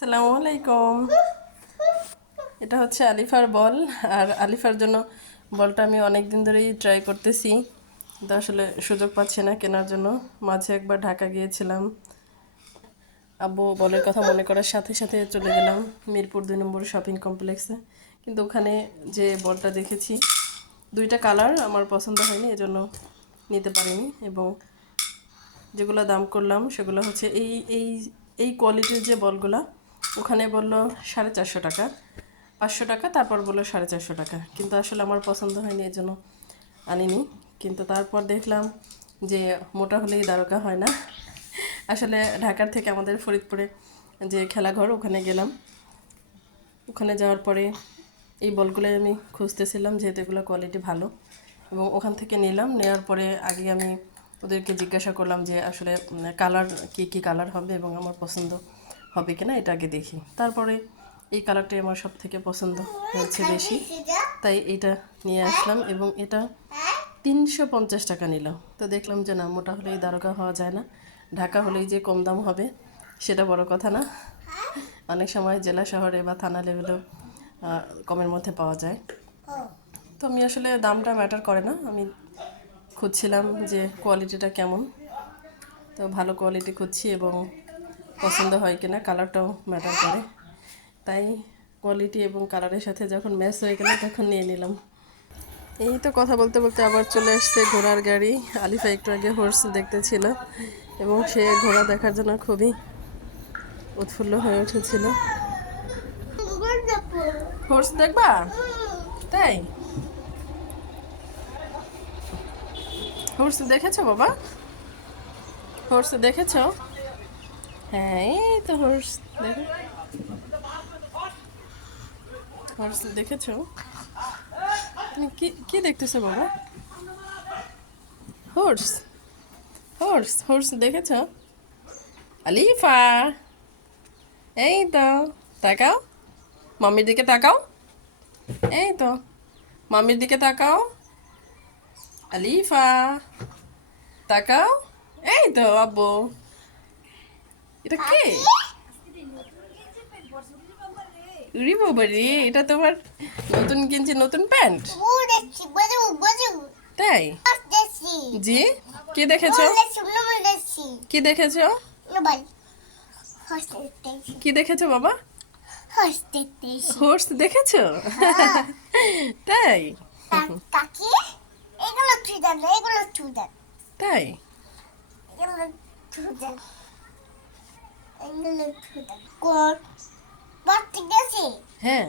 আসসালামু আলাইকুম। এটা হচ্ছে আলিফার বল। আর আলিফার জন্য বলটা আমি অনেক দিন ধরেই ট্রাই করতেছি, কিন্তু আসলে সুযোগ পাচ্ছি না কেনার জন্য। মাঝে একবার ঢাকা গিয়েছিলাম, আব্বু বলের কথা মনে করার সাথে সাথে চলে গেলাম মিরপুর 2 নম্বর শপিং কমপ্লেক্সে। কিন্তু ওখানে যে বলটা দেখেছি, দুইটা কালার আমার পছন্দ হয়নি, এজন্য নিতে পারিনি। এবং যেগুলো দাম করলাম সেগুলো হচ্ছে এই এই এই কোয়ালিটির যে বলগুলা, ওখানে বললো 450 টাকা, 500 টাকা, তারপর বললো 450 টাকা। কিন্তু আসলে আমার পছন্দ হয়নি, এই জন্য আনিনি। কিন্তু তারপর দেখলাম যে মোটা হলেই দ্বারকা হয় না। আসলে ঢাকার থেকে আমাদের ফরিদপুরে যে খেলাঘর, ওখানে গেলাম। ওখানে যাওয়ার পরে এই বলগুলোই আমি খুঁজতেছিলাম, যেহেতু এগুলো কোয়ালিটি ভালো, এবং ওখান থেকে নিলাম। নেওয়ার পরে আগে আমি ওদেরকে জিজ্ঞাসা করলাম যে আসলে কালার কী কালার হবে এবং আমার পছন্দ হবে কিনা, এটা আগে দেখি। তারপরে এই কালারটাই আমার সব থেকে পছন্দ হয়েছে বেশি, তাই এটা নিয়ে আসলাম। এবং এটা 350 টাকা নিল। তো দেখলাম যে না, মোটা হলেই দ্বারকা হওয়া যায় না, ঢাকা হলেই যে কম দাম হবে সেটা বড় কথা না। অনেক সময় জেলা শহরে বা থানা লেভেলেও কমের মধ্যে পাওয়া যায়। তো আমি আসলে দামটা ম্যাটার করে না, আমি খুঁজছিলাম যে কোয়ালিটিটা কেমন। তো ভালো কোয়ালিটি খুঁজছি এবং পছন্দ হয় কিনা, কালারটাও ম্যাটার করে। তাই কোয়ালিটি এবং কালারের সাথে যখন ম্যাচ হয়ে গেল, তখন নিয়ে নিলাম। এই তো কথা বলতে বলতে আবার চলে আসছে ঘোড়ার গাড়ি। আলিফা একটু আগে হর্স দেখতেছিল এবং সে ঘোড়া দেখার জন্য খুবই উৎফুল্ল হয়ে উঠেছিল। হর্স দেখবা? তাই হর্স দেখেছো বাবা? হর্স দেখেছো? হ্যাঁ, এই তো হর্স দেখো, হর্স দেখেছো? তুমি কি কি দেখতেছো বাবা? হর্স, হর্স, হর্স দেখেছো? আলিফা, এই তো, তাকাও, মাম্মির দিকে তাকাও, এই তো, মাম্মির দিকে তাকাও, আলিফা, তাকাও, এই তো আব্বু। এটা কে? উরি বাবা রে, এটা তোমার নতুন কিনছে, নতুন প্যান্ট? তাই? জি, কি দেখেছো? কি দেখেছো? কি দেখেছো বাবা? হর্স দেখেছো? তাই? তাই? হ্যাঁ,